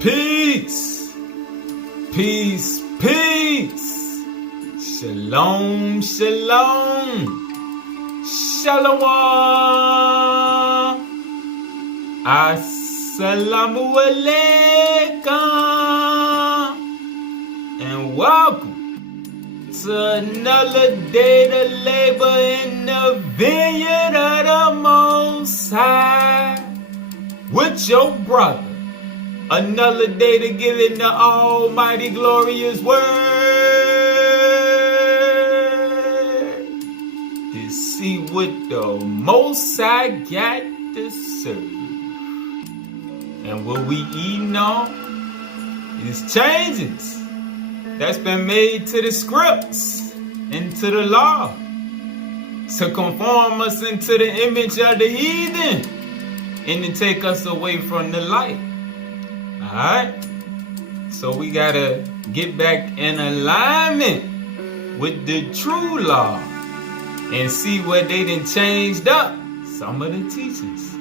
Peace, peace, peace. Shalom, shalom, shalom. Assalamu alaikum. And welcome to another day to labor in the vineyard of the Most High with your brother. Another day to give in the almighty glorious word to see what the Most High got to serve. And what we eating on is changes that's been made to the scripts and to the law to conform us into the image of the heathen and to take us away from the light. Alright? So we gotta get back in alignment with the true law and see what they done changed up some of the teachings.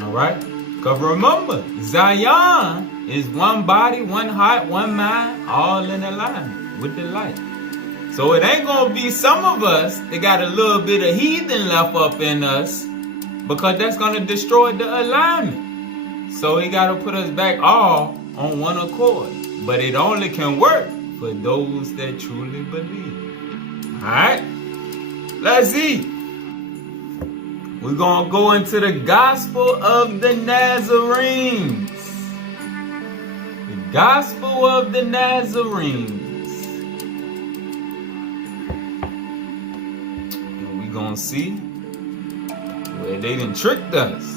Alright? Because remember, Zion is one body, one heart, one mind, all in alignment with the light. So it ain't gonna be some of us that got a little bit of heathen left up in us, because that's gonna destroy the alignment. So he got to put us back all on one accord. But it only can work for those that truly believe. Alright? Let's eat. We're going to go into the gospel of the Nazarenes. The gospel of the Nazarenes. And we're going to see where they done tricked us.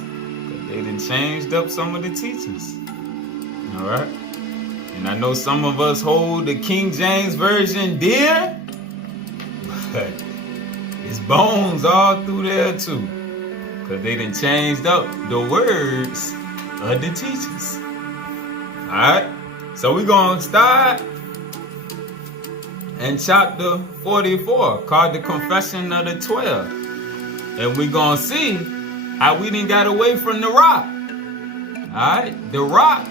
They done changed up some of the teachings. Alright? And I know some of us hold the King James Version dear, but it's bones all through there too. Because they done changed up the words of the teachings. Alright? So we're going to start in chapter 44, called the Confession of the 12. And we're going to see how we didn't got away from the rock. Alright? The rock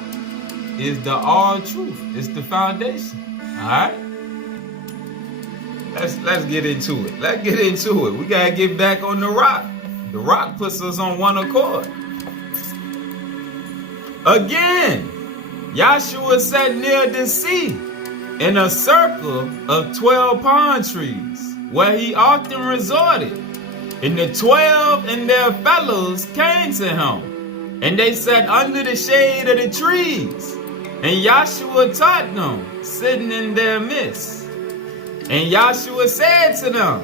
is the all truth. It's the foundation. Alright? Let's get into it. Let's get into it. We gotta get back on the rock. The rock puts us on one accord. Again, Yahshua sat near the sea in a circle of 12 palm trees, where he often resorted. And the 12 and their fellows came to him, and they sat under the shade of the trees. And Yahshua taught them, sitting in their midst. And Yahshua said to them,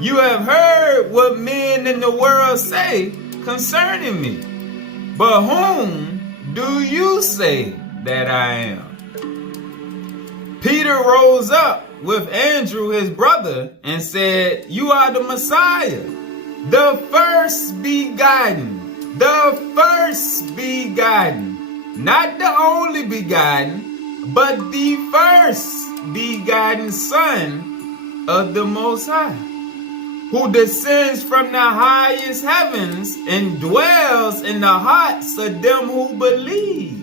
"You have heard what men in the world say concerning me. But whom do you say that I am?" Peter rose up with Andrew his brother and said, "You are the Messiah, the first begotten, not the only begotten, but the first begotten Son of the Most High, who descends from the highest heavens and dwells in the hearts of them who believe.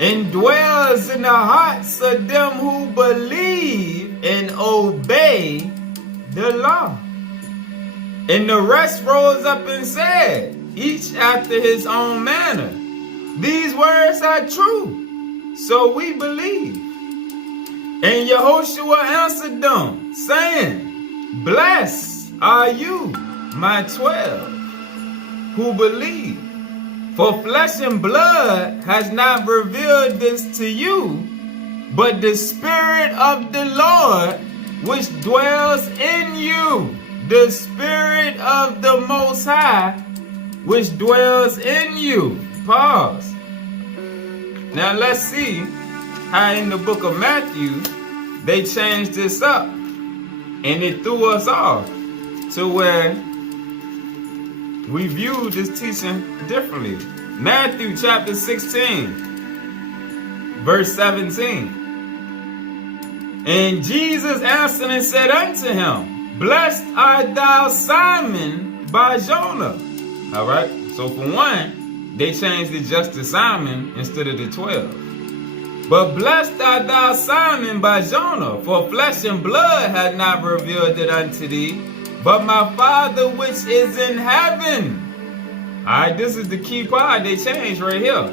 And dwells in the hearts of them who believe and obey the law." And the rest rose up and said, each after his own manner, "These words are true, so we believe." And Yehoshua answered them, saying, "Blessed are you, my 12, who believe. For flesh and blood has not revealed this to you, but the Spirit of the Lord which dwells in you, the Spirit of the Most High which dwells in you." Pause. Now let's see how in the book of Matthew they changed this up and it threw us off to where we view this teaching differently. Matthew chapter 16, verse 17. And Jesus answered and said unto him, "Blessed art thou, Simon Bar-Jonah." All right. So for one, they changed it just to Simon instead of the 12. But blessed art thou, Simon Bar-Jonah, for flesh and blood hath not revealed it unto thee, but my Father which is in heaven. Alright, this is the key part they changed right here.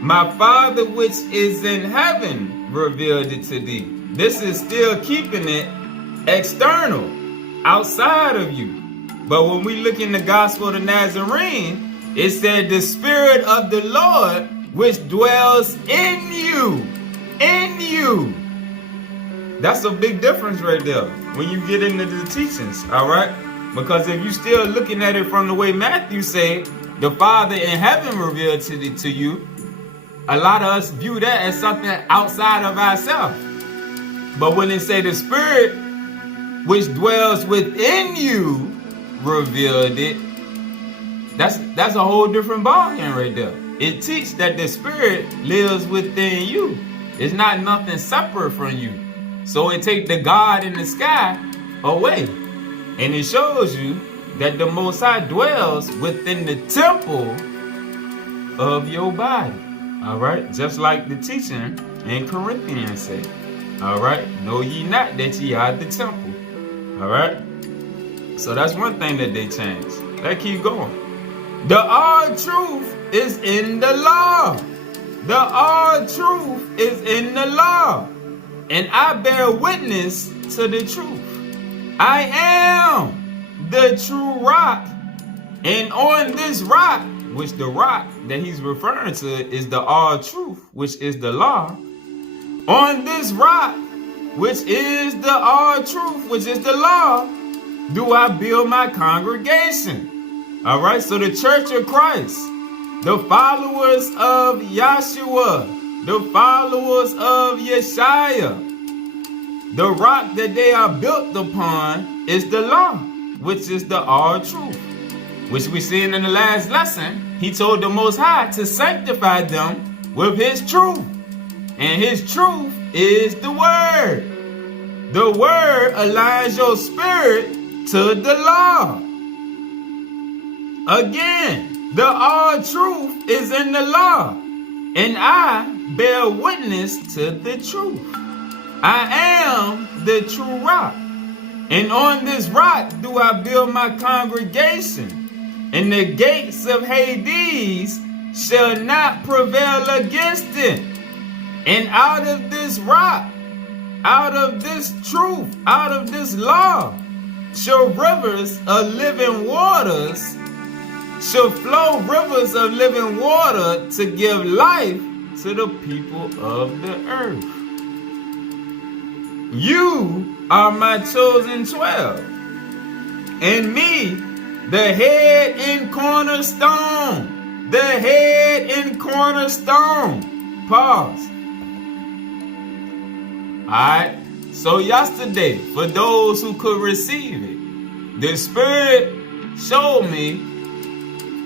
My Father which is in heaven revealed it to thee. This is still keeping it external, outside of you. But when we look in the Gospel of the Nazarene, it said the Spirit of the Lord which dwells in you. In you. That's a big difference right there when you get into the teachings, all right? Because if you're still looking at it from the way Matthew say, the Father in heaven revealed to you, a lot of us view that as something outside of ourselves. But when it say the Spirit which dwells within you revealed it, that's a whole different ballgame right there. It teaches that the Spirit lives within you. It's not nothing separate from you. So it takes the God in the sky away. And it shows you that the Most High dwells within the temple of your body. Alright? Just like the teaching in Corinthians say. Alright? Know ye not that ye are the temple. Alright? So that's one thing that they changed. Let's keep going. The all truth is in the law. The all truth is in the law. And I bear witness to the truth. I am the true rock. And on this rock, which the rock that he's referring to is the all truth, which is the law. On this rock, which is the all truth, which is the law, do I build my congregation. All right, so the church of Christ, the followers of Yahshua, the followers of Yeshua, the rock that they are built upon is the law, which is the all truth, which we seen in the last lesson. He told the Most High to sanctify them with his truth. And his truth is the word. The word aligns your spirit to the law. Again, the all truth is in the law, and I bear witness to the truth. I am the true rock, and on this rock do I build my congregation, and the gates of Hades shall not prevail against it. And out of this rock, out of this truth, out of this law, shall rivers of living waters, shall flow rivers of living water to give life to the people of the earth. You are my chosen 12, and me, the head in Cornerstone, the head in Cornerstone. Pause. Alright, so yesterday, for those who could receive it, the Spirit showed me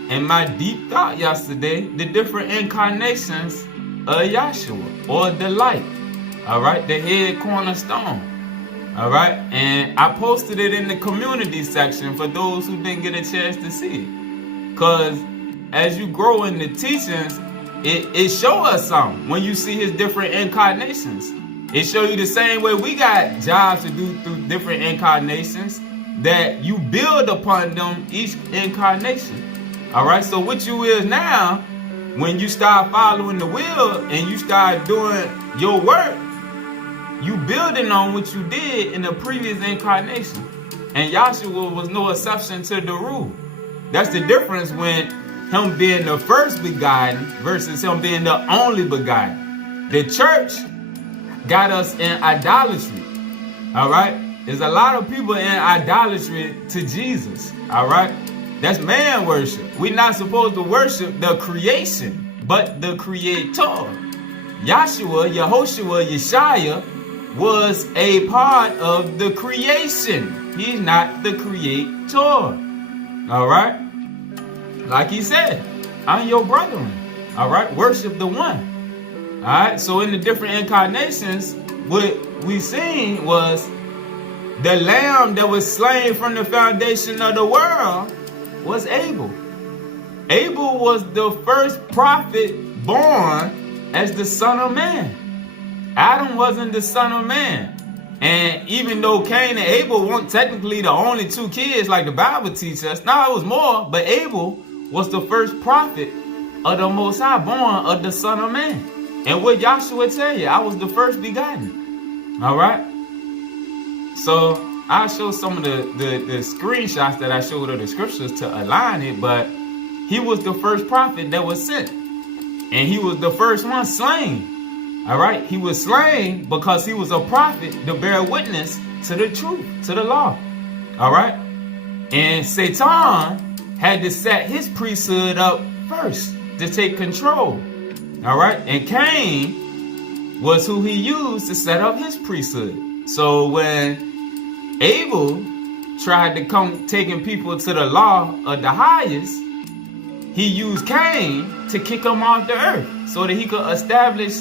in my deep thought yesterday the different incarnations of Yahshua, or the light. Alright, the head cornerstone. Alright, and I posted it in the community section for those who didn't get a chance to see it. Because as you grow in the teachings, it show us something when you see his different incarnations. It show you the same way we got jobs to do through different incarnations, that you build upon them each incarnation. Alright, so what you is now, when you start following the will and you start doing your work, you building on what you did in the previous incarnation. And Yahshua was no exception to the rule. That's the difference when him being the first begotten versus him being the only begotten. The church got us in idolatry. Alright? There's a lot of people in idolatry to Jesus. Alright? That's man worship. We're not supposed to worship the creation, but the creator. Yahshua, Yehoshua, Yeshua was a part of the creation. He's not the creator. Alright? Like he said, I'm your brethren. Alright? Worship the one. Alright? So in the different incarnations, what we seen was the lamb that was slain from the foundation of the world was Abel. Abel was the first prophet born as the son of man. Adam wasn't the son of man. And even though Cain and Abel weren't technically the only two kids like the Bible teaches us, no, it was more, but Abel was the first prophet of the Most High, born of the Son of Man. And what Yahshua tell you, I was the first begotten. All right? So I'll show some of the screenshots that I showed of the scriptures to align it, but he was the first prophet that was sent. And he was the first one slain. All right? He was slain because he was a prophet to bear witness to the truth, to the law. All right? And Satan had to set his priesthood up first to take control. All right? And Cain was who he used to set up his priesthood. So when Abel tried to come taking people to the law of the highest, he used Cain to kick him off the earth so that he could establish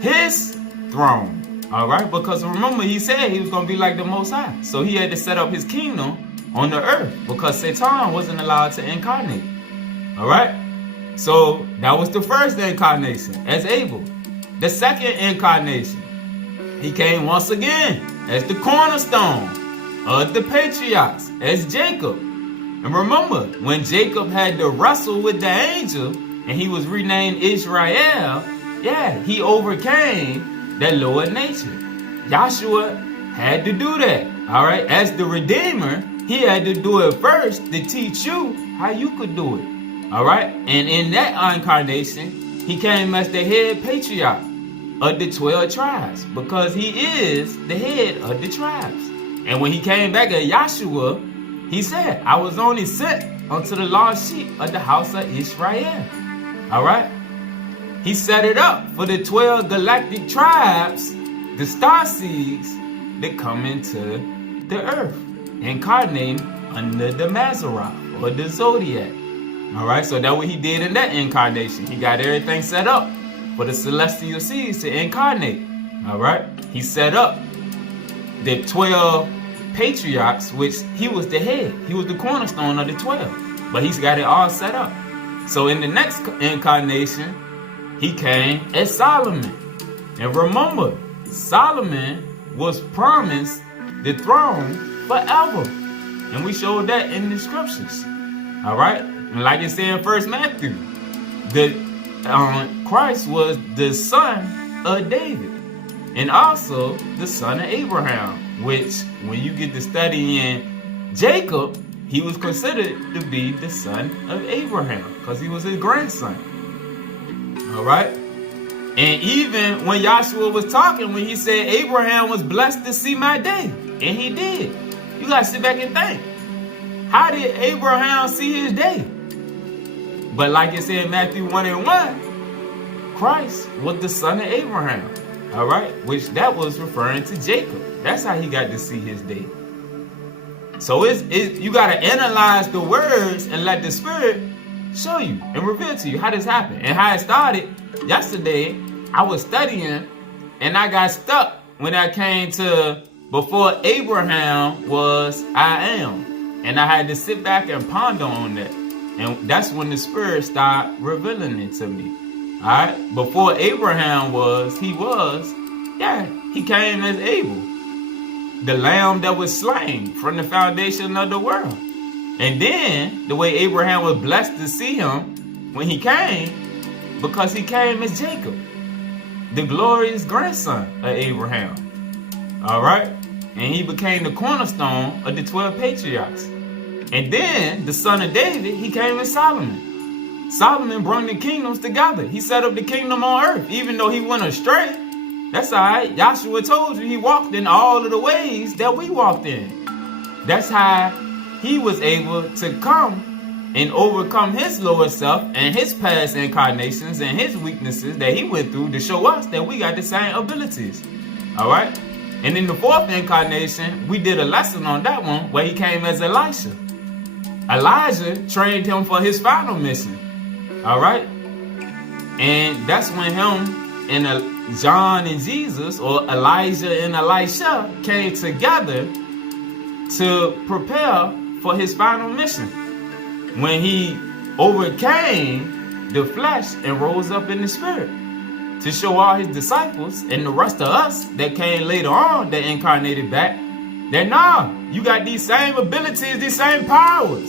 his throne. All right? Because remember, he said he was going to be like the Most High. So he had to set up his kingdom on the earth because Satan wasn't allowed to incarnate. All right? So that was the first incarnation as Abel. The second incarnation, he came once again as the cornerstone of the patriarchs, as Jacob. And remember, when Jacob had to wrestle with the angel and he was renamed Israel, yeah, he overcame that lower nature. Yahshua had to do that. All right? As the Redeemer, he had to do it first to teach you how you could do it. All right? And in that incarnation, he came as the head patriarch of the 12 tribes because he is the head of the tribes. And when he came back at Yahshua, he said, I was only sent unto the lost sheep of the house of Israel. All right? He set it up for the 12 galactic tribes, the star seeds that come into the earth, incarnating under the Mazzaroth or the zodiac. All right, so that's what he did in that incarnation. He got everything set up for the celestial seeds to incarnate. All right, he set up the 12 patriarchs, which he was the head. He was the cornerstone of the 12, but he's got it all set up. So in the next incarnation, he came as Solomon. And remember, Solomon was promised the throne forever. And we showed that in the scriptures. All right? And like it said in 1 Matthew, Christ was the son of David. And also the son of Abraham, which when you get to studying Jacob, he was considered to be the son of Abraham because he was his grandson. All right? And even when Yahshua was talking, when he said Abraham was blessed to see my day, and he did. You got to sit back and think. How did Abraham see his day? But like it said in Matthew 1:1, Christ was the son of Abraham. All right? Which that was referring to Jacob. That's how he got to see his day. So you got to analyze the words and let the Spirit show you and reveal to you how this happened. And how it started yesterday, I was studying and I got stuck when I came to before Abraham was I am. And I had to sit back and ponder on that. And that's when the Spirit started revealing it to me. All right? Before Abraham was, he came as Abel, the lamb that was slain from the foundation of the world. And then, the way Abraham was blessed to see him when he came, because he came as Jacob, the glorious grandson of Abraham. All right? And he became the cornerstone of the 12 patriarchs. And then, the son of David, he came as Solomon. Solomon brought the kingdoms together. He set up the kingdom on earth, even though he went astray. That's all right. Yahshua told you he walked in all of the ways that we walked in. That's how he was able to come and overcome his lower self and his past incarnations and his weaknesses that he went through to show us that we got the same abilities. All right? And in the fourth incarnation, we did a lesson on that one where he came as Elisha. Elijah trained him for his final mission. All right? And that's when him and John and Jesus, or Elijah and Elisha, came together to prepare for his final mission. When he overcame the flesh and rose up in the spirit to show all his disciples and the rest of us that came later on that incarnated back that nah, you got these same abilities, these same powers.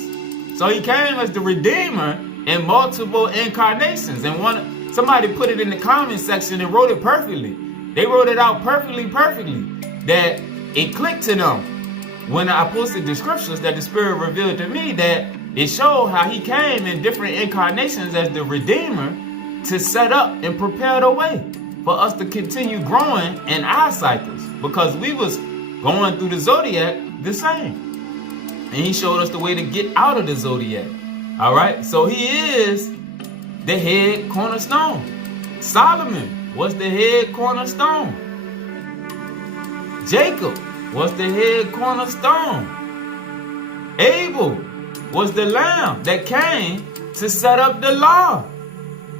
So he came as the Redeemer in multiple incarnations. And somebody put it in the comment section and wrote it perfectly. They wrote it out perfectly, that it clicked to them when I posted the scriptures that the Spirit revealed to me, that it showed how he came in different incarnations as the Redeemer to set up and prepare the way for us to continue growing in our cycles, because we was going through the zodiac the same. And he showed us the way to get out of the zodiac. All right, so he is the head cornerstone. Solomon was the head cornerstone. Jacob was the head cornerstone. Abel was the lamb that came to set up the law.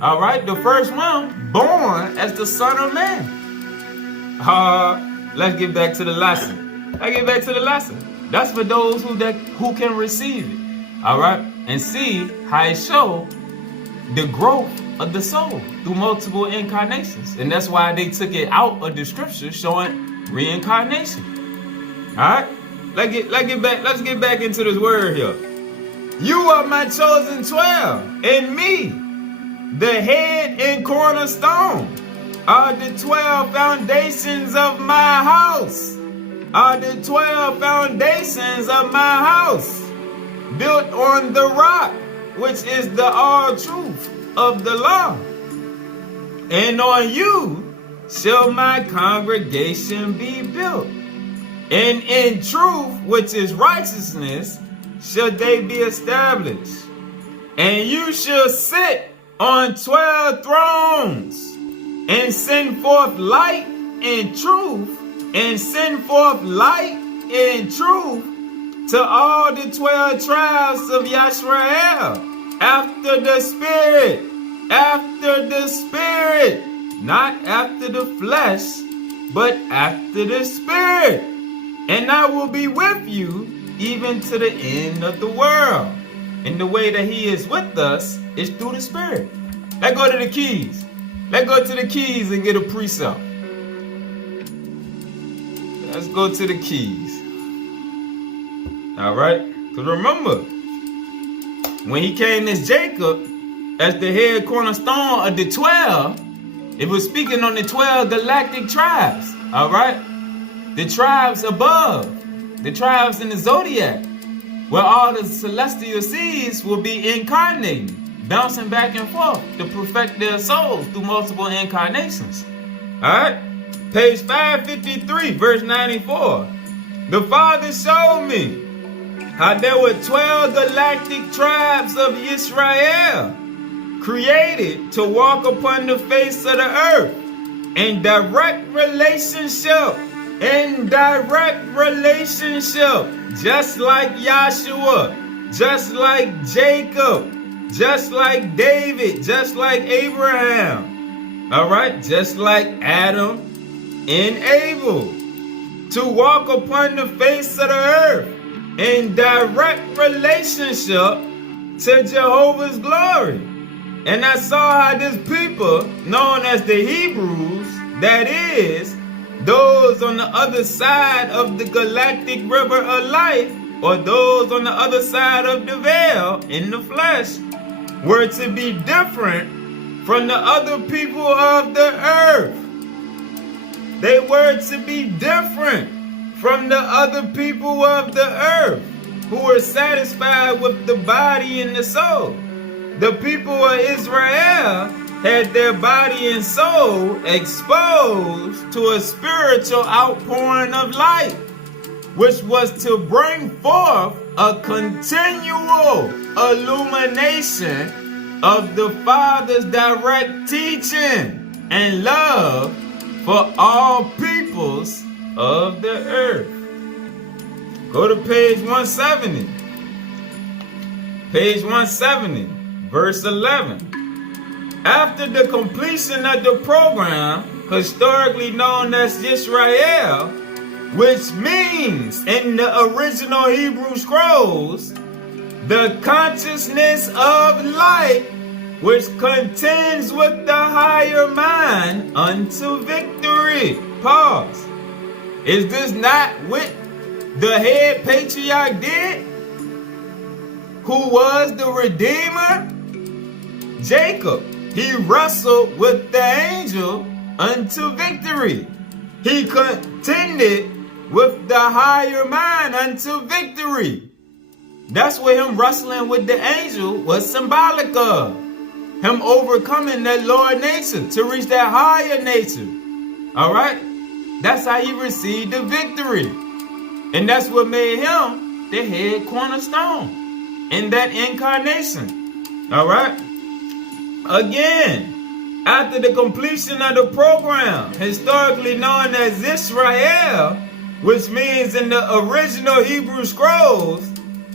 All right, the first one born as the Son of Man. Let's get back to the lesson. That's for those who can receive it. All right, and see how it show the growth of the soul through multiple incarnations, and that's why they took it out of the scripture showing reincarnation. All right, let's get back into this word here. You are my chosen 12, and me, the head and cornerstone, are the 12 foundations of my house. Are the 12 foundations of my house, built on the rock, which is the all truth of the law. And on you shall my congregation be built. And in truth, which is righteousness, shall they be established. And you shall sit on 12 thrones, and send forth light and truth, and send forth light and truth to all the 12 tribes of Yisrael, after the Spirit, not after the flesh, but after the Spirit. And I will be with you even to the end of the world. And the way that he is with us is through the Spirit. Let's go to the keys. Let's go to the keys and get a precept. Let's go to the keys. All right. Because remember, when he came as Jacob, as the head cornerstone of the 12, it was speaking on the 12 galactic tribes. All right. The tribes above, the tribes in the zodiac, where all the celestial seeds will be incarnating, bouncing back and forth to perfect their souls through multiple incarnations. All right. Page 553, verse 94. The Father showed me how there were 12 galactic tribes of Israel created to walk upon the face of the earth in direct relationship, just like Yahshua, just like Jacob, just like David, just like Abraham. All right, just like Adam and Abel, to walk upon the face of the earth in direct relationship to Jehovah's glory. And I saw how this people, known as the Hebrews, that is, those on the other side of the galactic river of life, or those on the other side of the veil in the flesh, were to be different from the other people of the earth. They were to be different from the other people of the earth, who were satisfied with the body and the soul. The people of Israel had their body and soul exposed to a spiritual outpouring of light, which was to bring forth a continual illumination of the Father's direct teaching and love for all peoples of the earth. Go to page 170. Page 170, verse 11. After the completion of the program, historically known as Israel, which means in the original Hebrew scrolls, the consciousness of light which contends with the higher mind unto victory. Pause. Is this not what the head patriarch did? Who was the Redeemer? Jacob. He wrestled with the angel unto victory. He contended with the higher mind unto victory. That's what him wrestling with the angel was symbolic of. Him overcoming that lower nature to reach that higher nature. All right? That's how he received the victory. And that's what made him the head cornerstone in that incarnation. All right? Again, after the completion of the program, historically known as Israel, which means in the original Hebrew scrolls,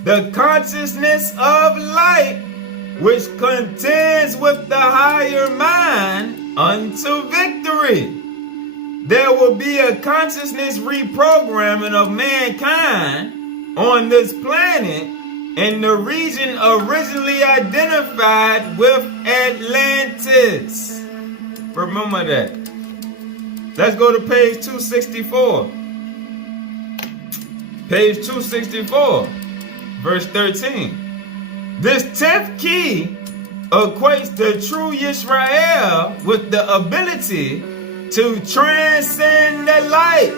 the consciousness of light, which contends with the higher mind unto victory. There will be a consciousness reprogramming of mankind on this planet in the region originally identified with Atlantis. Remember that. Let's go to page 264. Page 264, verse 13. This 10th key equates the true Israel with the ability to transcend the light.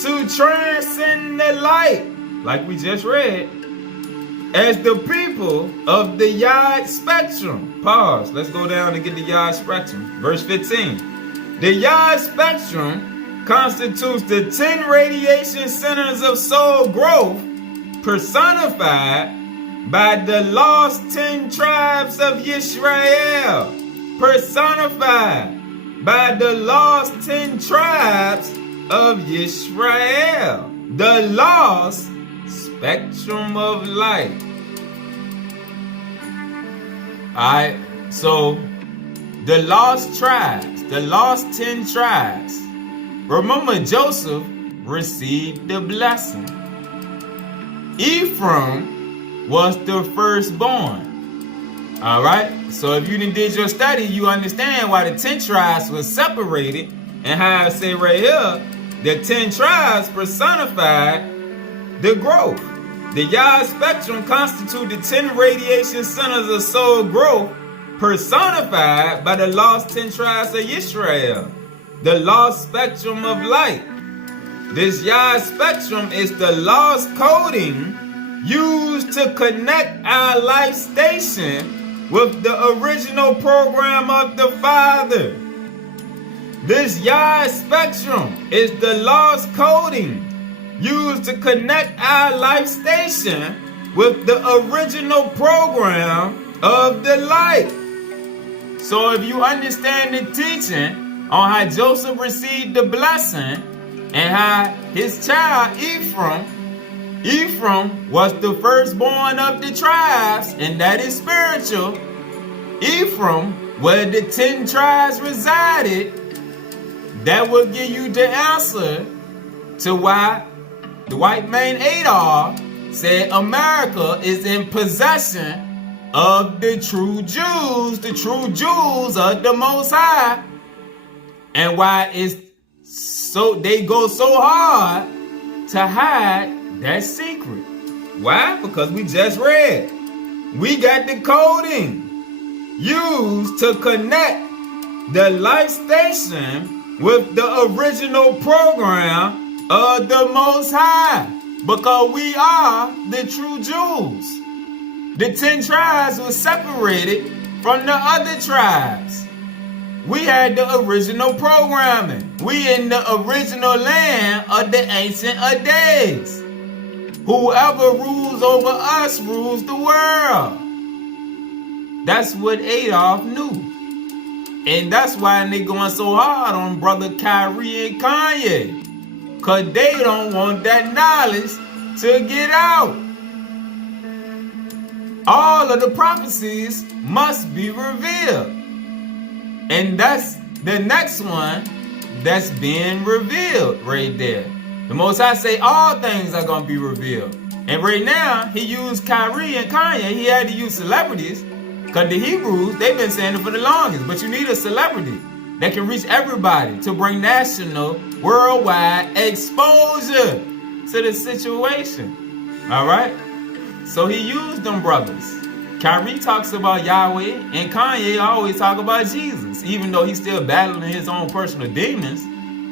To transcend the light, like we just read, as the people of the Yod spectrum. Pause. Let's go down and get the Yod spectrum. Verse 15. The Yod spectrum constitutes the 10 radiation centers of soul growth personified by the lost 10 tribes of Israel. Personified by the lost 10 tribes of Israel. The lost spectrum of light. Alright, so the lost tribes, the lost 10 tribes. Remember, Joseph received the blessing. Ephraim was the firstborn. Alright, so if you did your study, you understand why the 10 tribes was separated, and how I say right here, the 10 tribes personified the growth. The Yod spectrum constitute the 10 radiation centers of soul growth personified by the lost 10 tribes of Israel. The lost spectrum of light. This Yod spectrum is the lost coding used to connect our life station with the original program of the Father. This Yod spectrum is the lost coding used to connect our life station with the original program of the light. So if you understand the teaching on how Joseph received the blessing and how his child Ephraim was the firstborn of the tribes, and that is spiritual. Ephraim, where the 10 tribes resided, that will give you the answer to why the white man Adolf said America is in possession of the true Jews of the Most High, and why it's so they go so hard to hide that secret. Why? Because we just read. We got the coding used to connect the life station with the original program of the Most High, because we are the true Jews. The 10 tribes were separated from the other tribes. We had the original programming. We in the original land of the Ancient of Days. Whoever rules over us rules the world. That's what Adolf knew. And that's why they going so hard on brother Kyrie and Kanye. Because they don't want that knowledge to get out. All of the prophecies must be revealed. And that's the next one that's being revealed right there. The Most High say all things are going to be revealed. And right now, he used Kyrie and Kanye. He had to use celebrities Because the Hebrews, they've been saying it for the longest. But you need a celebrity that can reach everybody to bring national, worldwide exposure to the situation. All right? So he used them brothers. Kyrie talks about Yahweh, and Kanye always talk about Jesus. Even though he's still battling his own personal demons,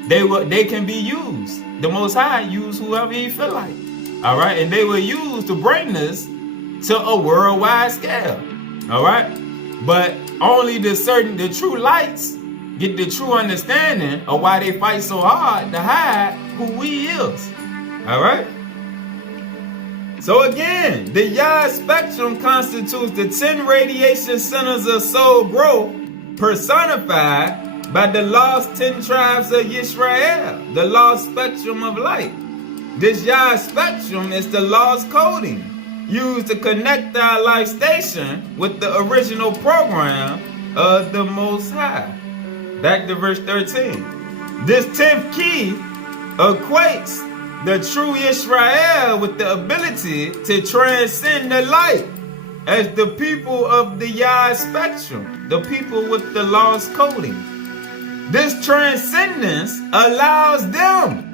they can be used. The Most High use whoever he feel like. All right? And they were used to bring this to a worldwide scale. All right? But only the true lights get the true understanding of why they fight so hard to hide who we is. All right? So again, the Yah spectrum constitutes the 10 radiation centers of soul growth personified by the lost 10 tribes of Yisrael, the lost spectrum of light. This Yah spectrum is the lost coding used to connect our life station with the original program of the Most High. Back to verse 13. This 10th key equates the true Israel with the ability to transcend the light as the people of the Yah spectrum, the people with the lost coding. This transcendence allows them,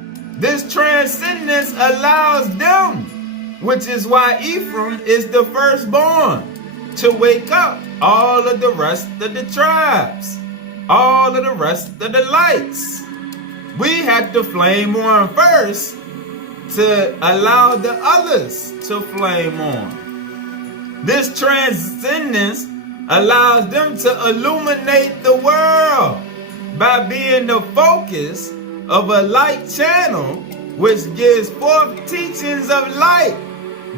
which is why Ephraim is the firstborn, to wake up all of the rest of the tribes, all of the rest of the lights. We had to flame on first to allow the others to flame on. This transcendence allows them to illuminate the world by being the focus of a light channel which gives forth teachings of light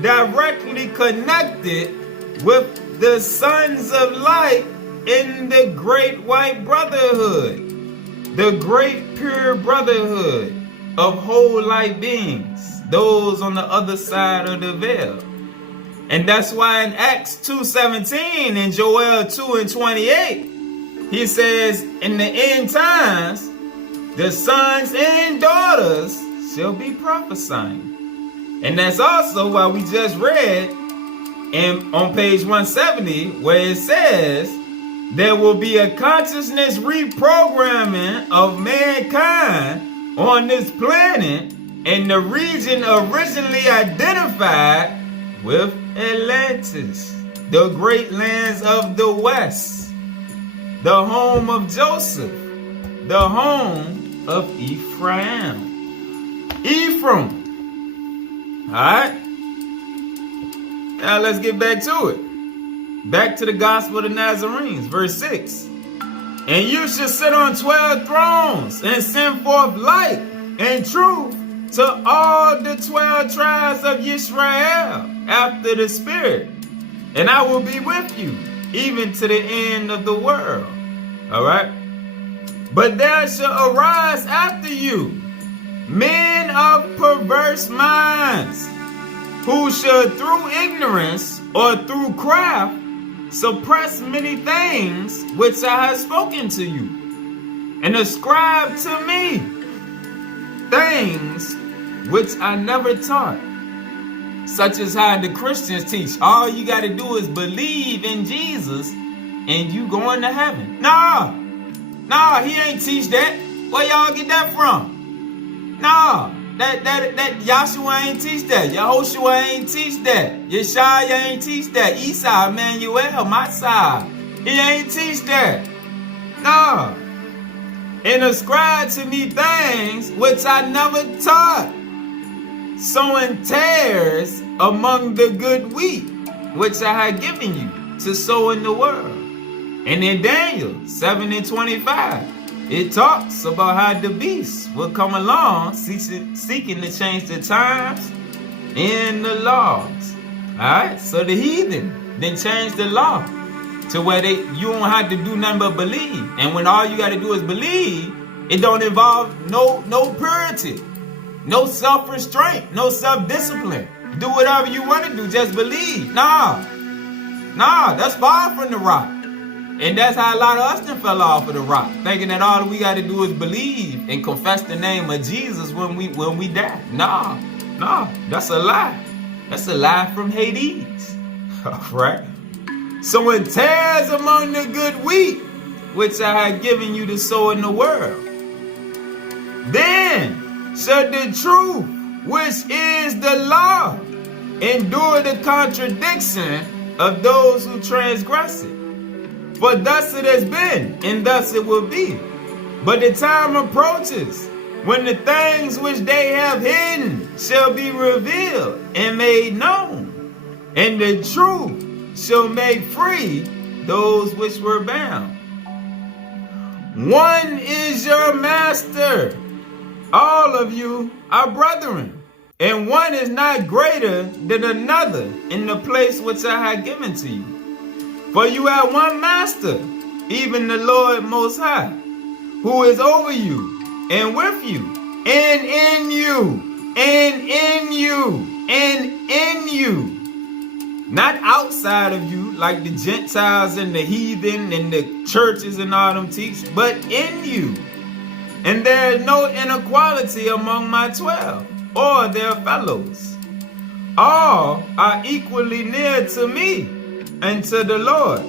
directly connected with the sons of light in the Great White Brotherhood, the great pure brotherhood of whole light beings, those on the other side of the veil. And that's why in Acts 2:17 and Joel 2:28, he says, in the end times, the sons and daughters shall be prophesying. And that's also why we just read on page 170, where it says, there will be a consciousness reprogramming of mankind on this planet in the region originally identified with Atlantis, the great lands of the West, the home of Joseph, the home of Ephraim. All right? Now let's get back to it. Back to the Gospel of the Nazarenes, verse 6. And you shall sit on 12 thrones and send forth light and truth to all the 12 tribes of Israel after the Spirit. And I will be with you, even to the end of the world. All right? But there shall arise after you men of perverse minds, who shall through ignorance or through craft suppress many things which I have spoken to you, and ascribe to me things which I never taught. Such as how the Christians teach, all you got to do is believe in Jesus and you going to heaven. Nah, he ain't teach that. Where y'all get that from? Nah, that Yahshua ain't teach that. Yehoshua ain't teach that. Yeshaya ain't teach that. Esau, Emmanuel, my side, he ain't teach that. Nah. And ascribe to me things which I never taught, sowing tares among the good wheat, which I had given you to sow in the world. And in Daniel 7:25, it talks about how the beast will come along seeking to change the times and the laws. Alright, so the heathen then changed the law to where you don't have to do nothing but believe. And when all you got to do is believe, it don't involve no purity, no self-restraint, no self-discipline. Do whatever you want to do, just believe. Nah, that's far from the rock. And that's how a lot of us done fell off of the rock, thinking that all we got to do is believe and confess the name of Jesus when we die. Nah, that's a lie. That's a lie from Hades. All right? So it tares among the good wheat, which I have given you to sow in the world. Then shall the truth, which is the law, endure the contradiction of those who transgress it. For thus it has been, and thus it will be. But the time approaches when the things which they have hidden shall be revealed and made known, and the truth shall make free those which were bound. One is your master. All of you are brethren, and one is not greater than another in the place which I have given to you. For you have one master, even the Lord Most High, who is over you, and with you, and in you, and in you, and in you. Not outside of you, like the Gentiles and the heathen and the churches and all them teach, but in you. And there is no inequality among my 12, or their fellows. All are equally near to me and to the Lord.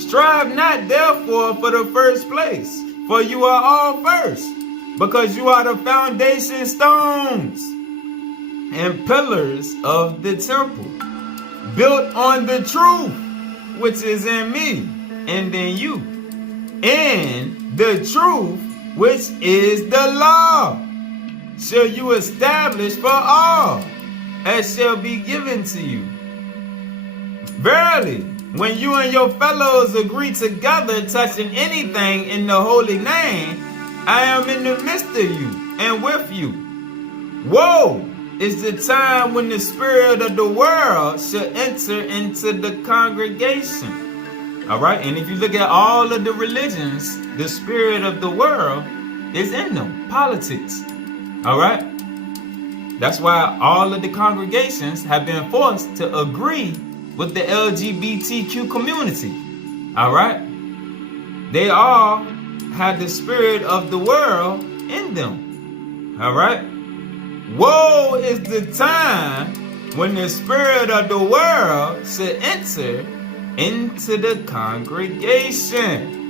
Strive not therefore for the first place, for you are all first, because you are the foundation stones and pillars of the temple, built on the truth which is in me and in you, and the truth which is the law shall you establish for all, as shall be given to you. Verily, when you and your fellows agree together touching anything in the holy name, I am in the midst of you and with you. Woe is the time when the spirit of the world shall enter into the congregation. All right, and if you look at all of the religions, the spirit of the world is in them. Politics. All right, that's why all of the congregations have been forced to agree with the LGBTQ community. All right, they all have the spirit of the world in them. All right. Woe is the time when the spirit of the world shall enter into the congregation.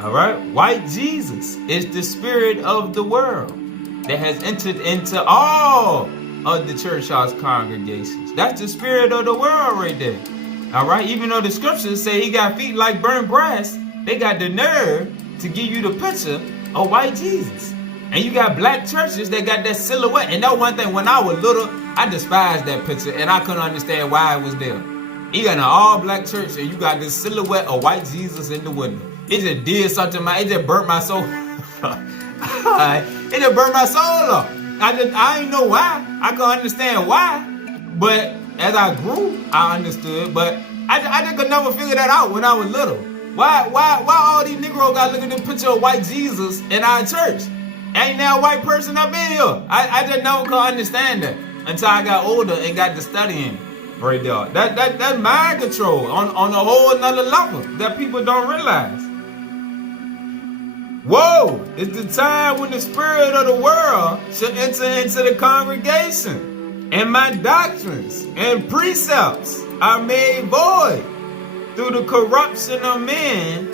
All right. White Jesus is the spirit of the world that has entered into all of the church house congregations. That's the spirit of the world right there. All right. Even though the scriptures say he got feet like burnt brass, they got the nerve to give you the picture of white Jesus. And you got black churches that got that silhouette. And that one thing, when I was little, I despised that picture and I couldn't understand why it was there. You got an all black church and you got this silhouette of white Jesus in the window. It just did something, it just burnt my soul. It just burnt my soul up. I didn't know why. I couldn't understand why. But as I grew, I understood. But I just could never figure that out when I was little. Why all these Negroes got to look at the picture of white Jesus in our church? Ain't there a white person up in here? I just never could understand that until I got older and got to studying right there. That's mind control on a whole nother level that people don't realize. Woe is the time when the spirit of the world shall enter into the congregation, and my doctrines and precepts are made void through the corruption of men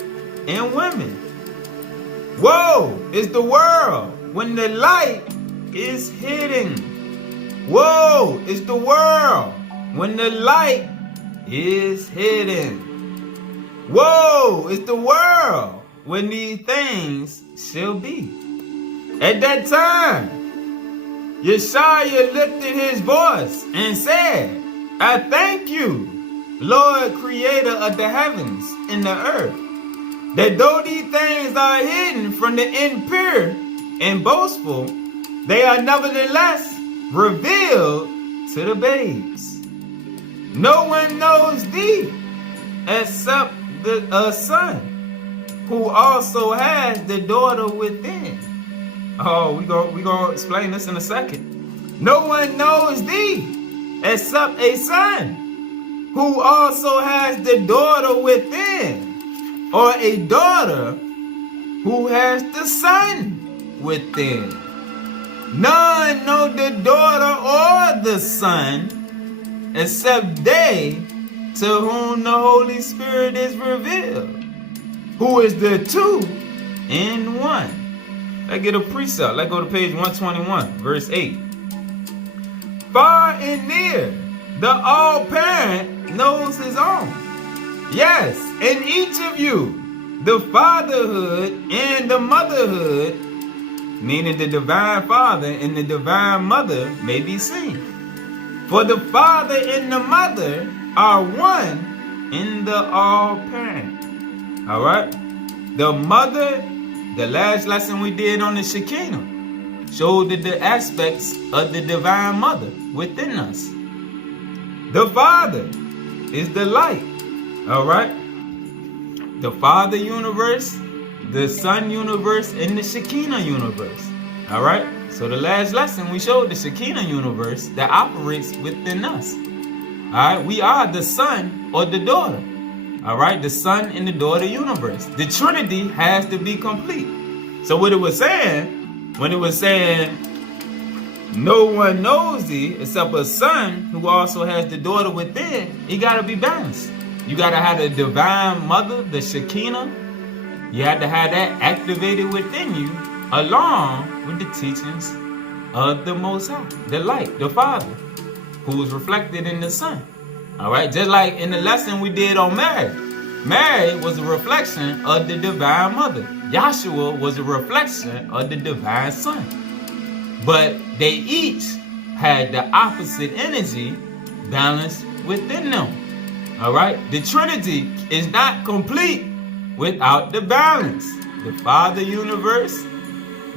and women. Woe is the world when the light is hidden. Woe is the world when the light is hidden. Woe is the world when these things shall be. At that time, Yeshua lifted his voice and said, I thank you, Lord, creator of the heavens and the earth, that though these things are hidden from the impure and boastful, they are nevertheless revealed to the babes. No one knows thee except a son, who also has the daughter within. Oh, we gonna explain this in a second. No one knows thee except a son, who also has the daughter within, or a daughter who has the son within. None know the daughter or the son except they to whom the Holy Spirit is revealed, who is the two in one. Let's get a precept. Let's go to page 121, verse 8. Far and near, the all-parent knows his own. Yes, in each of you, the fatherhood and the motherhood, meaning the divine father and the divine mother, may be seen. For the father and the mother are one in the all-parent. All right? The mother, the last lesson we did on the Shekinah, showed the aspects of the divine mother within us. The father is the light. All right? The Father universe, the Son universe, and the Shekinah universe. All right? So the last lesson we showed the Shekinah universe that operates within us. All right? We are the son or the daughter. All right? The son and the daughter universe. The Trinity has to be complete. So what it was saying, when it was saying, no one knows thee except a son who also has the daughter within, it got to be balanced. You got to have the divine mother, the Shekinah. You have to have that activated within you, along with the teachings of the Most High, the light, the Father, who is reflected in the Son. All right, just like in the lesson we did on Mary. Mary was a reflection of the divine mother. Yahshua was a reflection of the divine Son. But they each had the opposite energy balanced within them. All right, the Trinity is not complete without the balance. The Father universe,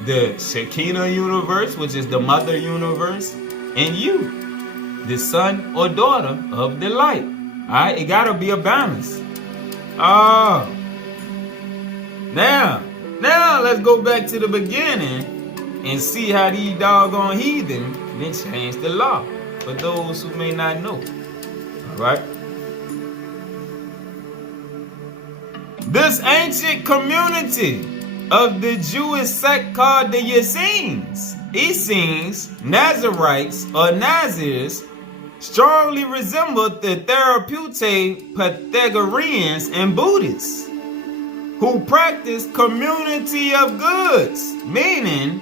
the Shekinah universe, which is the Mother universe, and you, the son or daughter of the light. All right, it gotta be a balance. Now let's go back to the beginning and see how these doggone heathen then changed the law for those who may not know. All right. This ancient community of the Jewish sect called the Essenes, Nazarites, or Nazirs, strongly resembled the therapeutic Pythagoreans and Buddhists, who practiced community of goods, meaning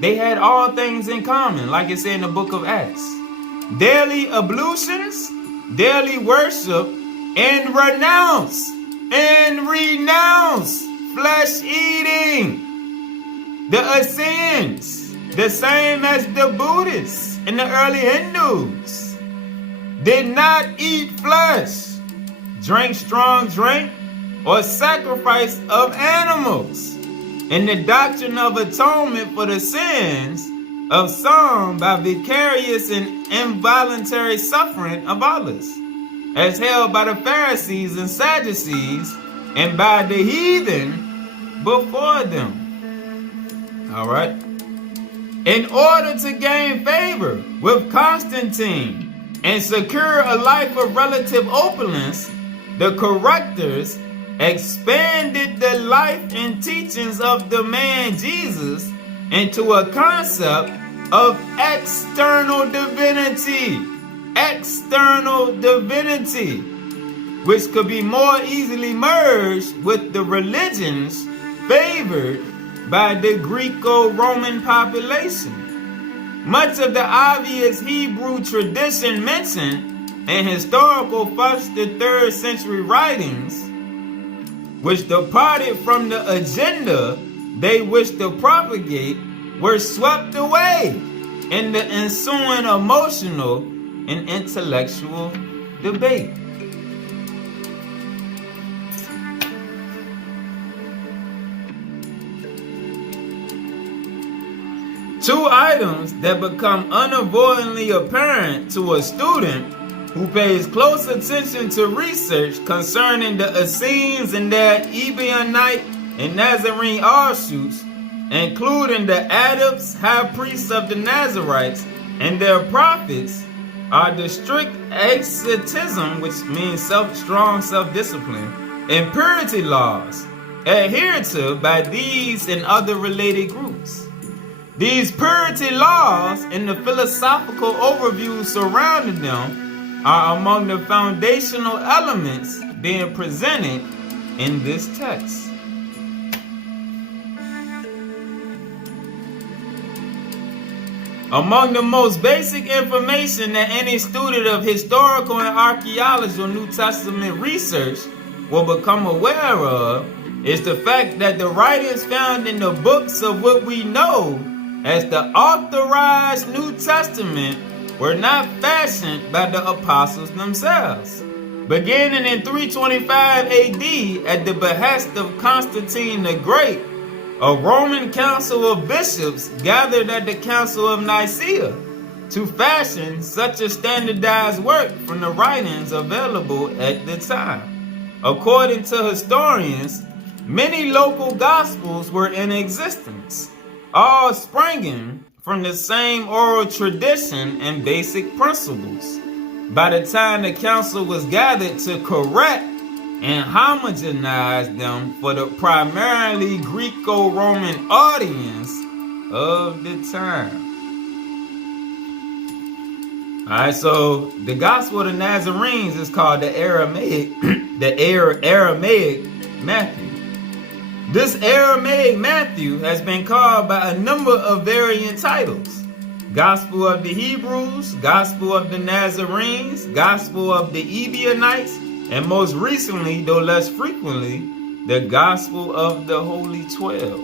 they had all things in common, like it said in the book of Acts. Daily ablutions, daily worship, and renounce flesh eating. The Essenes, the same as the Buddhists and the early Hindus, did not eat flesh, drink strong drink, or sacrifice of animals, and the doctrine of atonement for the sins of some by vicarious and involuntary suffering of others, as held by the Pharisees and Sadducees and by the heathen before them. All right. In order to gain favor with Constantine and secure a life of relative opulence, the correctors expanded the life and teachings of the man Jesus into a concept of external divinity, which could be more easily merged with the religions favored by the Greco-Roman population. Much of the obvious Hebrew tradition mentioned in historical 1st to 3rd century writings, which departed from the agenda they wished to propagate, were swept away in the ensuing emotional and intellectual debate. Two items that become unavoidably apparent to a student who pays close attention to research concerning the Essenes and their Ebionite and Nazarene offshoots, including the adepts, high priests of the Nazarites, and their prophets, are the strict asceticism, which means strong self-discipline, and purity laws adhered to by these and other related groups. These purity laws and the philosophical overview surrounding them are among the foundational elements being presented in this text. Among the most basic information that any student of historical and archaeological New Testament research will become aware of is the fact that the writings found in the books of what we know as the authorized New Testament were not fashioned by the apostles themselves. Beginning in 325 AD at the behest of Constantine the Great, a Roman council of bishops gathered at the Council of Nicaea to fashion such a standardized work from the writings available at the time. According to historians, many local gospels were in existence, all springing from the same oral tradition and basic principles. By the time the council was gathered to correct and homogenize them for the primarily Greco-Roman audience of the time. Alright, so the Gospel of the Nazarenes is called the Aramaic, Aramaic Matthew. This Aramaic Matthew has been called by a number of variant titles: Gospel of the Hebrews, Gospel of the Nazarenes, Gospel of the Ebionites, and most recently, though less frequently, the Gospel of the Holy 12.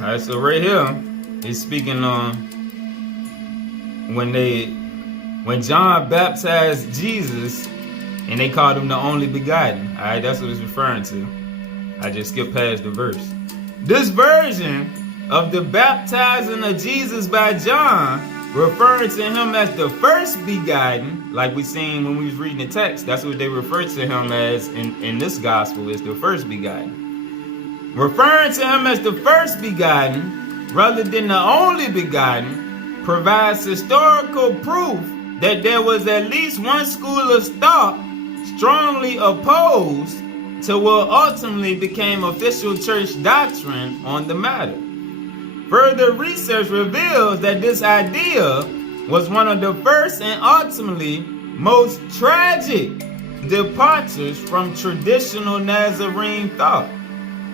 Alright, so right here, it's speaking on when John baptized Jesus and they called him the only begotten. Alright, that's what it's referring to. I just skipped past the verse. This version of the baptizing of Jesus by John, referring to him as the first begotten, like we seen when we was reading the text, that's what they refer to him as in this gospel, is the first begotten. Referring to him as the first begotten, rather than the only begotten, provides historical proof that there was at least one school of thought strongly opposed to what ultimately became official church doctrine on the matter. Further research reveals that this idea was one of the first and ultimately most tragic departures from traditional Nazarene thought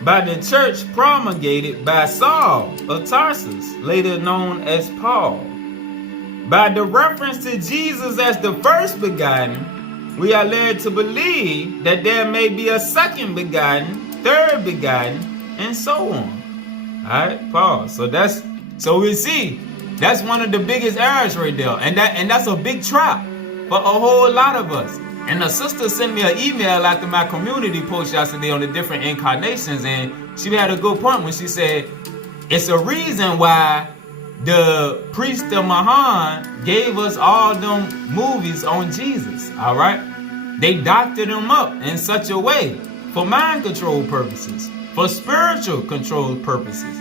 by the church promulgated by Saul of Tarsus, later known as Paul. By the reference to Jesus as the first begotten, we are led to believe that there may be a second begotten, third begotten, and so on. Alright, pause. So we see that's one of the biggest errors right there. And that's a big trap for a whole lot of us. And a sister sent me an email after my community post yesterday on the different incarnations, and she had a good point when she said it's a reason why the priest of Mahan gave us all them movies on Jesus. Alright? They doctored him up in such a way for mind control purposes, for spiritual control purposes.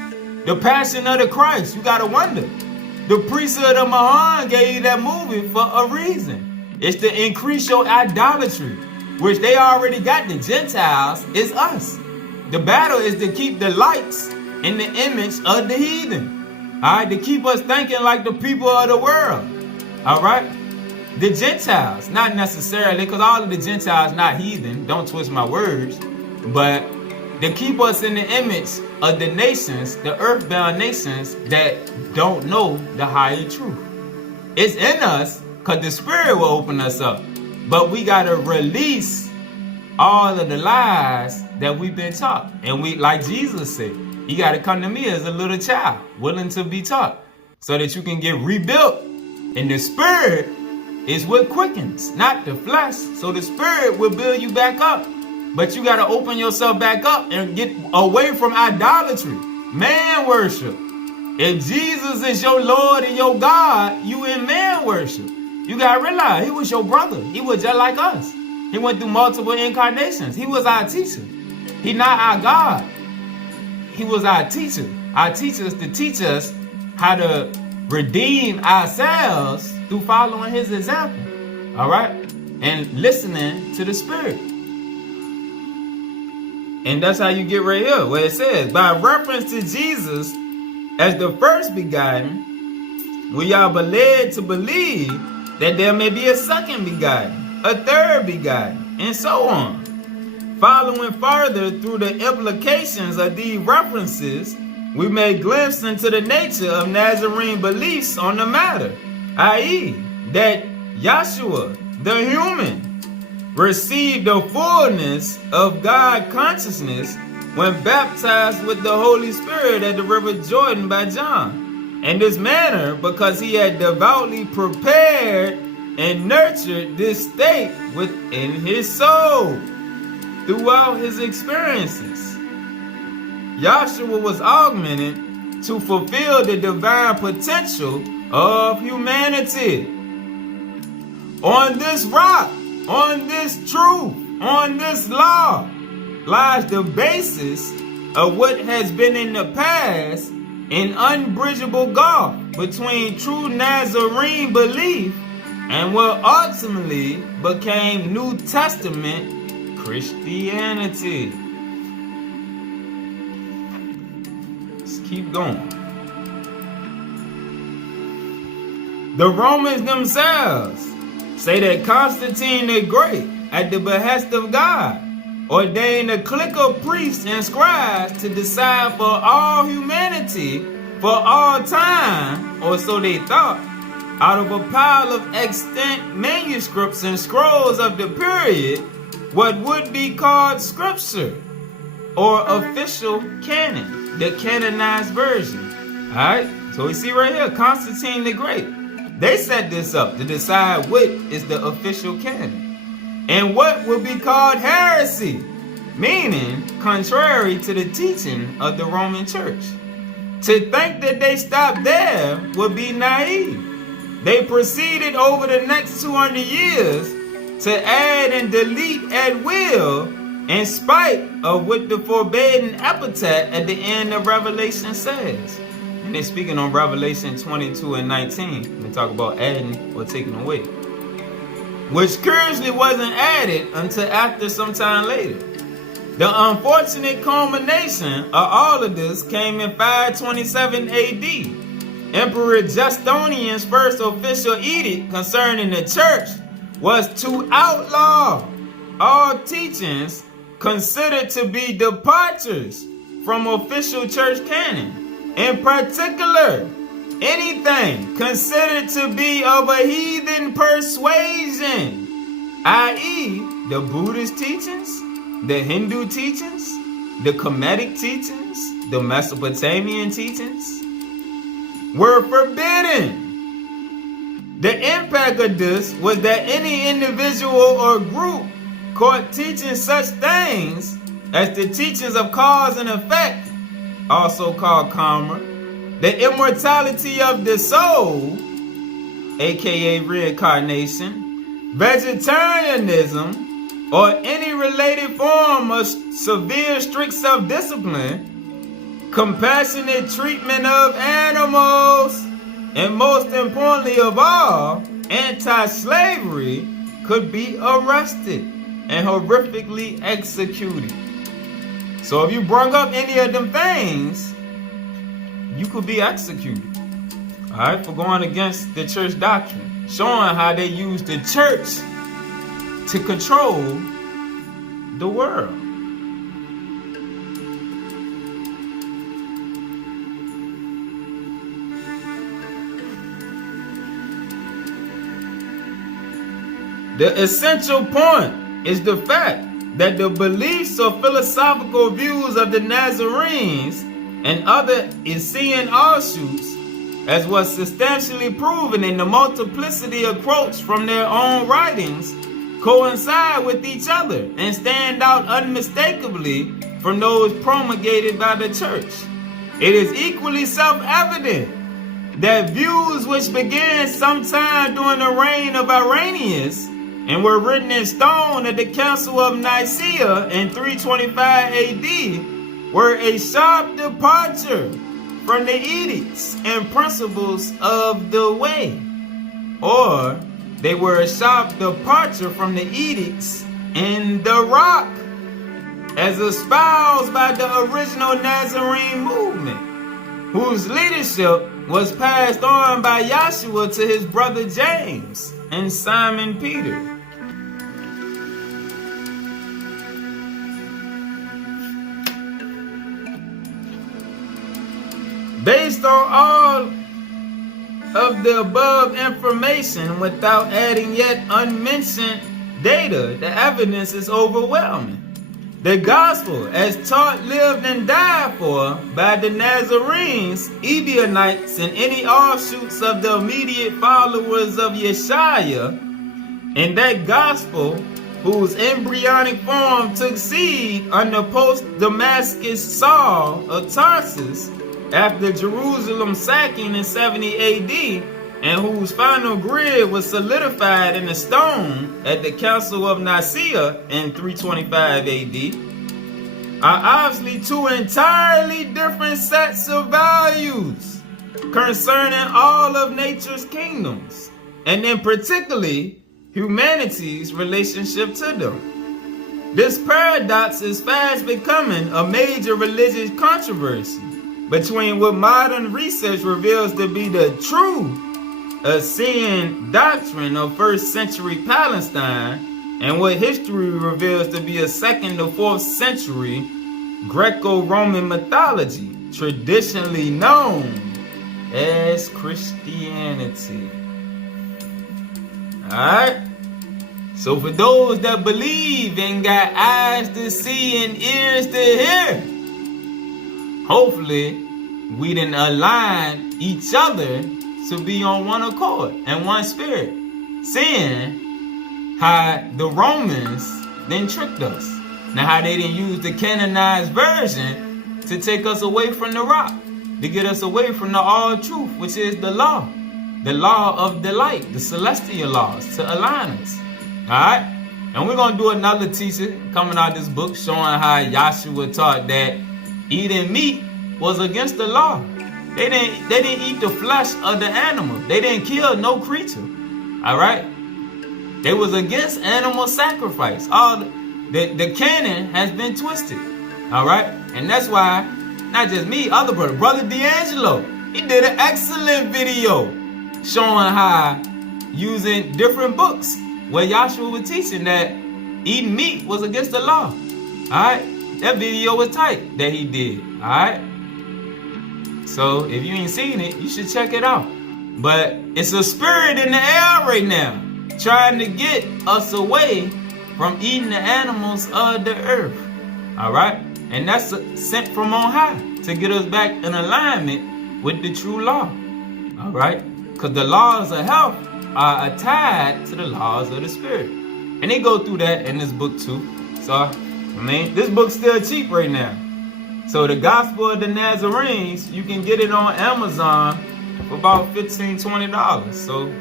The Passion of the Christ, you gotta wonder. The priesthood of Mahan gave you that movie for a reason. It's to increase your idolatry, which they already got. The Gentiles is us. The battle is to keep the lights in the image of the heathen. Alright, to keep us thinking like the people of the world. Alright? The Gentiles, not necessarily, because all of the Gentiles not heathen, don't twist my words, but to keep us in the image of the nations, the earthbound nations that don't know the higher truth. It's in us, because the Spirit will open us up, but we got to release all of the lies that we've been taught. And we, like Jesus said, you got to come to me as a little child, willing to be taught, so that you can get rebuilt. And the Spirit is what quickens, not the flesh. So the Spirit will build you back up. But you got to open yourself back up and get away from idolatry, man worship. If Jesus is your Lord and your God, you in man worship. You got to realize he was your brother. He was just like us. He went through multiple incarnations. He was our teacher. He not our God. He was our teacher. Our teacher is to teach us how to redeem ourselves through following his example. All right? And listening to the Spirit. And that's how you get right here, where it says, by reference to Jesus as the first begotten, we are led to believe that there may be a second begotten, a third begotten, and so on. Following further through the implications of these references, we may glimpse into the nature of Nazarene beliefs on the matter, i.e., that Yahshua, the human, received the fullness of God consciousness when baptized with the Holy Spirit at the River Jordan by John. In this manner, because he had devoutly prepared and nurtured this state within his soul throughout his experiences. Yahshua was augmented to fulfill the divine potential of humanity. On this rock, on this truth, on this law, lies the basis of what has been in the past an unbridgeable gulf between true Nazarene belief and what ultimately became New Testament Christianity. Let's keep going. The Romans themselves say that Constantine the Great, at the behest of God, ordained a clique of priests and scribes to decide for all humanity for all time, or so they thought, out of a pile of extant manuscripts and scrolls of the period, what would be called scripture, or official canon, the canonized version. Alright, so we see right here, Constantine the Great. They set this up to decide what is the official canon and what will be called heresy, meaning contrary to the teaching of the Roman Church. To think that they stopped there would be naive. They proceeded over the next 200 years to add and delete at will, in spite of what the forbidden epithet at the end of Revelation says. And they're speaking on Revelation 22 and 19. They talk about adding or taking away, which curiously wasn't added until after some time later. The unfortunate culmination of all of this came in 527 AD. Emperor Justinian's first official edict concerning the church was to outlaw all teachings considered to be departures from official church canon. In particular, anything considered to be of a heathen persuasion, i.e., the Buddhist teachings, the Hindu teachings, the Kemetic teachings, the Mesopotamian teachings, were forbidden. The impact of this was that any individual or group caught teaching such things as the teachings of cause and effect, also called karma, the immortality of the soul, aka reincarnation, vegetarianism, or any related form of severe strict self-discipline, compassionate treatment of animals, and most importantly of all, anti-slavery, could be arrested and horrifically executed. So if you brought up any of them things, you could be executed, all right, for going against the church doctrine, showing how they use the church to control the world. The essential point is the fact that the beliefs or philosophical views of the Nazarenes and other Essene offshoots, as was substantially proven in the multiplicity of quotes from their own writings, coincide with each other and stand out unmistakably from those promulgated by the church. It is equally self-evident that views which began sometime during the reign of Irenaeus and were written in stone at the Council of Nicaea in 325 AD were a sharp departure from the edicts and principles of the way, or they were a sharp departure from the edicts in the rock. as espoused by the original Nazarene movement, whose leadership was passed on by Yahshua to his brother James and Simon Peter. Based on all of the above information without adding yet unmentioned data, the evidence is overwhelming. The gospel, as taught, lived, and died for by the Nazarenes, Ebionites, and any offshoots of the immediate followers of Yeshua, and that gospel, whose embryonic form took seed under post-Damascus Saul of Tarsus after Jerusalem's sacking in 70 AD, and whose final grid was solidified in the stone at the Council of Nicaea in 325 AD, are obviously two entirely different sets of values concerning all of nature's kingdoms, and in particularly humanity's relationship to them. This paradox is fast becoming a major religious controversy between what modern research reveals to be the true Assyrian doctrine of 1st century Palestine and what history reveals to be a 2nd to 4th century Greco-Roman mythology, traditionally known as Christianity. Alright? So for those that believe and got eyes to see and ears to hear, hopefully we didn't align each other to be on one accord and one spirit, seeing how the Romans then tricked us. Now how they didn't use the canonized version to take us away from the rock, to get us away from the all truth, which is the law of the light, the celestial laws, to align us. Alright? And we're going to do another teaching coming out of this book showing how Yahshua taught that eating meat was against the law. They didn't eat the flesh of the animal. They didn't kill no creature. Alright? They was against animal sacrifice. All the canon has been twisted. Alright? And that's why, not just me, other brother D'Angelo, he did an excellent video showing how using different books where Yahshua was teaching that eating meat was against the law. Alright? That video was tight that he did. Alright? So if you ain't seen it, you should check it out. But it's a spirit in the air right now, trying to get us away from eating the animals of the earth. Alright? And that's sent from on high to get us back in alignment with the true law. Alright? Because the laws of health are tied to the laws of the spirit. And they go through that in this book too. So, I mean, this book's still cheap right now. So the Gospel of the Nazarenes, you can get it on Amazon for about $15, $20. So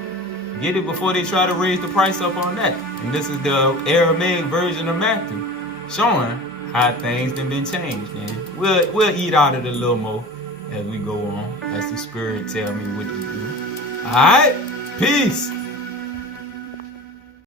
get it before they try to raise the price up on that. And this is the Aramaic version of Matthew, showing how things done been changed. And we'll eat out of it a little more as we go on, as the Spirit tell me what to do. Alright? Peace.